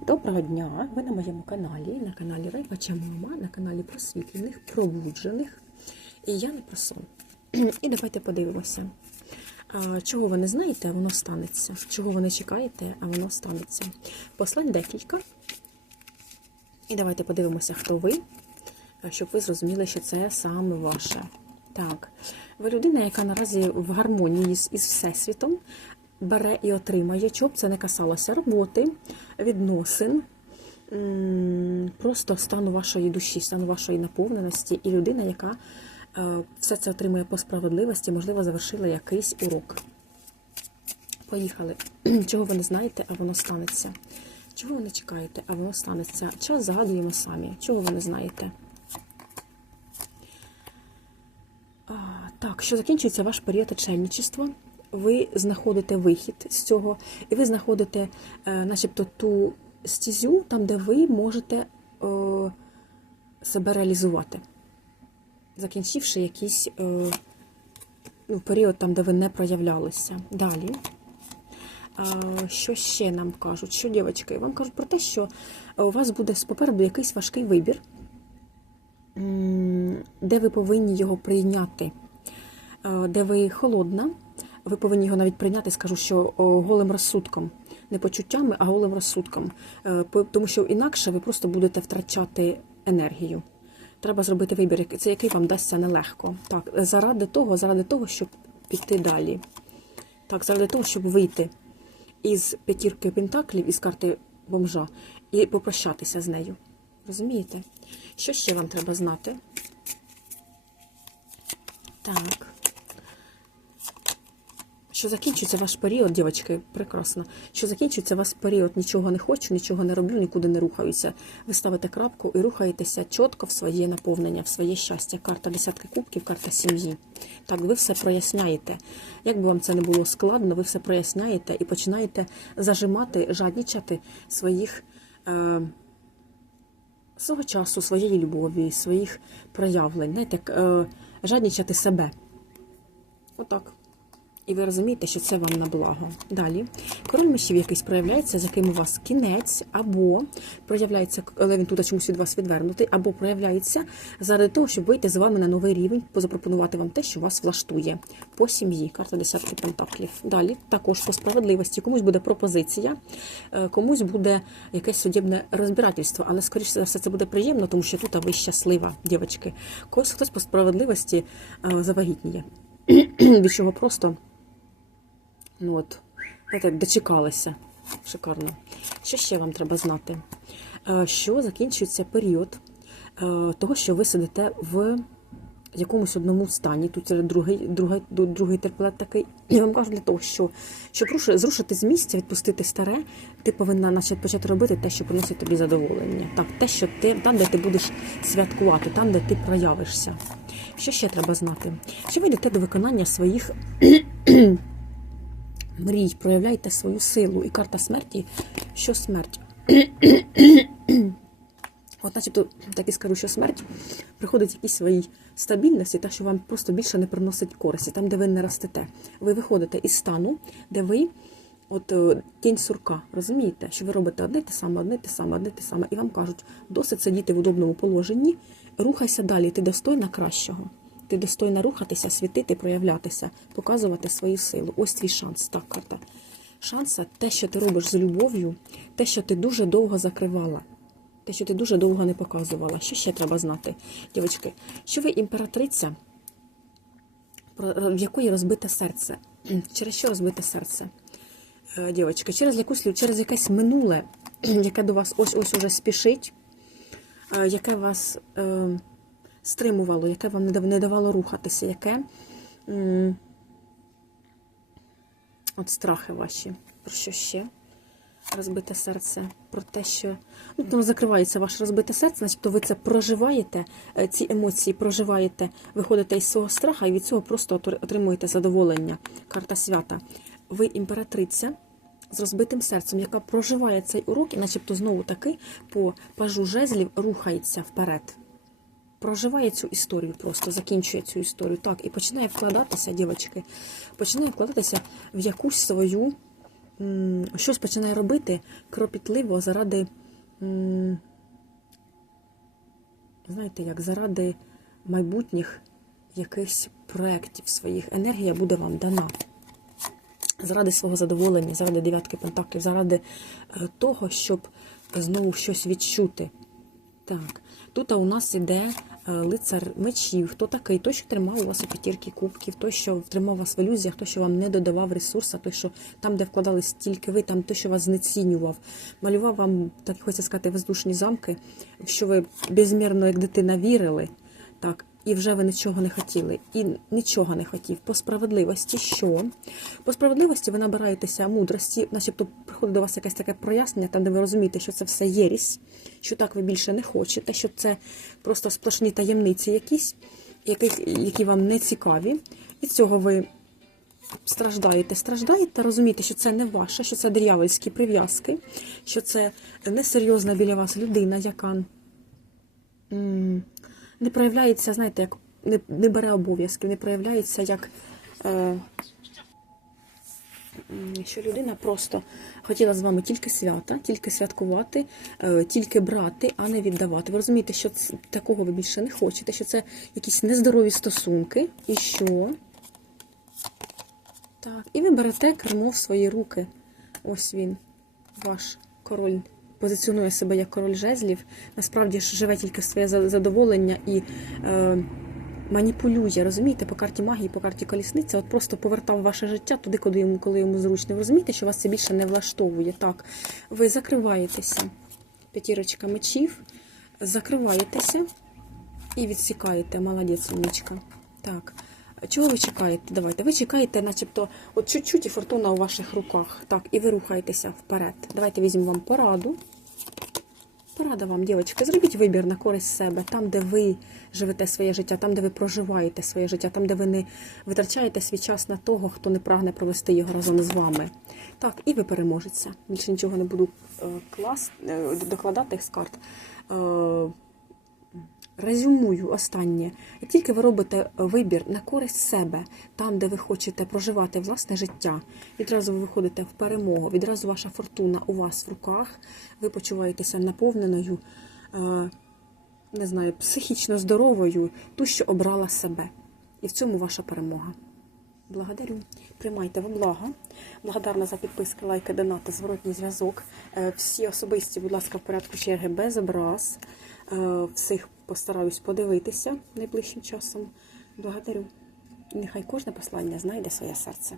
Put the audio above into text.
Доброго дня! Ви на моєму каналі, на каналі Райвача Мама, на каналі просвітлених, пробуджених. І я не про сон. І давайте подивимося, чого ви не знаєте, а воно станеться. Чого ви не чекаєте, а воно станеться. Послань декілька. І давайте подивимося, хто ви, щоб ви зрозуміли, що це саме ваше. Так, ви людина, яка наразі в гармонії із Всесвітом, бере і отримає, щоб це не касалося роботи, відносин, просто стану вашої душі, стану вашої наповненості, і людина, яка е, все це отримує по справедливості, можливо, завершила якийсь урок. Поїхали. Чого ви не знаєте, а воно станеться. Чого ви не чекаєте, а воно станеться. Час загадуємо самі. Чого ви не знаєте? А, так, що закінчується ваш період очельничества, ви знаходите вихід з цього, і ви знаходите, е, начебто, ту стізю, там, де ви можете е, себе реалізувати, закінчивши якийсь е, ну, період, там, де ви не проявлялися. Далі. Що ще нам кажуть? Що, дівчатки? Вам кажуть про те, що у вас буде попереду якийсь важкий вибір, де ви повинні його прийняти, де ви холодна, ви повинні його навіть прийняти, скажу, що голим розсудком, не почуттями, а голим розсудком. Е, Тому що інакше ви просто будете втрачати енергію. Треба зробити вибір, це який вам дасться нелегко. Так, заради того, заради того, щоб піти далі. Так, заради того, щоб вийти із п'ятірки пентаклів, із карти бомжа, і попрощатися з нею. Розумієте? Що ще вам треба знати? Так. Що закінчується ваш період, дівчатки, прекрасно. Що закінчується ваш період, нічого не хочу, нічого не роблю, нікуди не рухаюся. Ви ставите крапку і рухаєтеся чітко в своє наповнення, в своє щастя. Карта десятки кубків, карта сім'ї. Так, ви все проясняєте. Як би вам це не було складно, ви все проясняєте і починаєте зажимати, жаднічати своїх. Е, свого часу, своєї любові, своїх проявлень, знаєте, е, жаднічати себе. Отак. І ви розумієте, що це вам на благо. Далі. Король мечів якийсь проявляється, з яким у вас кінець, або проявляється, але він тут чомусь від вас відвернутий, або проявляється заради того, щоб вийти з вами на новий рівень, позапропонувати вам те, що вас влаштує. По сім'ї. Карта десятки пентаклів. Далі, також по справедливості. Комусь буде пропозиція, е, комусь буде якесь судебне розбирательство, але, скоріше за все, це буде приємно, тому що тут ви щаслива, дівчатки. Когось хтось по справедливості е, завагітніє. Від чого просто. Ну от, знаєте, дочекалася. Шикарно. Що ще вам треба знати? Е, Що закінчується період е, того, що ви сидите в якомусь одному стані. Тут є другий, другий, другий терплет такий. Я вам кажу для того, що щоб зрушити з місця, відпустити старе, ти повинна наче почати робити те, що приносить тобі задоволення. Так, те, що ти там, де ти будеш святкувати, там, де ти проявишся. Що ще треба знати? Що ви йдете до виконання своїх мрій, проявляйте свою силу. І карта смерті, що смерть. От, начебто, так і скажу, що смерть приходить в якійсь своїй стабільності, та що вам просто більше не приносить користі, там, де ви не ростете. Ви виходите із стану, де ви от е, тінь сурка, розумієте, що ви робите одне те саме, одне те саме, одне те саме, і вам кажуть, досить сидіти в удобному положенні, рухайся далі, ти достойна кращого. Ти достойна рухатися, світити, проявлятися, показувати свою силу. Ось твій шанс. Так, карта. Шанса те, що ти робиш з любов'ю, те, що ти дуже довго закривала, те, що ти дуже довго не показувала. Що ще треба знати, дівчатки? Що ви імператриця, в якої розбите серце? Через що розбите серце? Е, Дівчатки, через якусь через якесь минуле, яке до вас ось-ось уже спішить, е, яке вас е, стримувало, яке вам не давало рухатися, яке от страхи ваші. Про що ще? Розбите серце, про те, що ну, там закривається ваше розбите серце, начебто ви це проживаєте, е, ці емоції проживаєте, виходите із свого страха і від цього просто отримуєте задоволення. Карта свята. Ви імператриця з розбитим серцем, яка проживає цей урок і начебто знову таки по пажу жезлів рухається вперед. Проживає цю історію просто, закінчує цю історію. Так, і починає вкладатися, дівчатки, починає вкладатися в якусь свою щось починає робити кропітливо заради, знаєте, як заради майбутніх якихось проєктів своїх. Енергія буде вам дана. Заради свого задоволення, заради дев'ятки пентаклів, заради е, того, щоб знову щось відчути. Так, тут у нас іде лицар мечів. Хто такий? Той, що тримав у вас у п'ятірки кубків, той, що тримав вас в ілюзіях, той, що вам не додавав ресурсу, той, що там, де вкладались тільки ви, там той, що вас знецінював, малював вам, так хочеться сказати, воздушні замки, що ви безмірно, як дитина, вірили. Так, і вже ви нічого не хотіли, і нічого не хотів. По справедливості, що? По справедливості ви набираєтеся мудрості, начебто приходить до вас якесь таке прояснення, там, де ви розумієте, що це все єрість, що так ви більше не хочете, що це просто сплошні таємниці якісь, які, які вам не цікаві. І цього ви страждаєте, страждаєте, розумієте, що це не ваше, що це дирявольські прив'язки, що це несерйозна біля вас людина, яка не проявляється, знаєте, як не, не бере обов'язків, не проявляється як. Е, що людина просто хотіла з вами тільки свята, тільки святкувати, е, тільки брати, а не віддавати. Ви розумієте, що ц- такого ви більше не хочете, що це якісь нездорові стосунки, і що? Так, і ви берете кермо в свої руки. Ось він, ваш король. Позиціонує себе як король жезлів, насправді ж живе тільки своє задоволення і е, маніпулює, розумієте, по карті магії, по карті колісниця, от просто повертав ваше життя туди, куди йому, коли йому зручно. Ви розумієте, що вас це більше не влаштовує. Так, ви закриваєтеся, п'ятірочка мечів, закриваєтеся і відсікаєте. Молодець, умничка. Так. Чого ви чекаєте? Давайте. Ви чекаєте, начебто, от чуть-чуть і фортуна у ваших руках. Так, і ви рухаєтеся вперед. Давайте візьмемо вам пораду. Порада вам, дівчатки, зробіть вибір на користь себе, там, де ви живете своє життя, там, де ви проживаєте своє життя, там, де ви не витрачаєте свій час на того, хто не прагне провести його разом з вами. Так, і ви переможеться. Більше нічого не буду е, клас, е, докладати з карт. Резюмую останнє. Як тільки ви робите вибір на користь себе, там, де ви хочете проживати власне життя, відразу ви виходите в перемогу, відразу ваша фортуна у вас в руках, ви почуваєтеся наповненою, е, не знаю, психічно здоровою, ту, що обрала себе. І в цьому ваша перемога. Благодарю. Приймайте во благо. Благодарна за підписки, лайки, донати, зворотній зв'язок. Е, Всі особисті, будь ласка, в порядку черги без образ. Е, Всіх постараюсь подивитися найближчим часом. Благодарю. Нехай кожне послання знайде своє серце.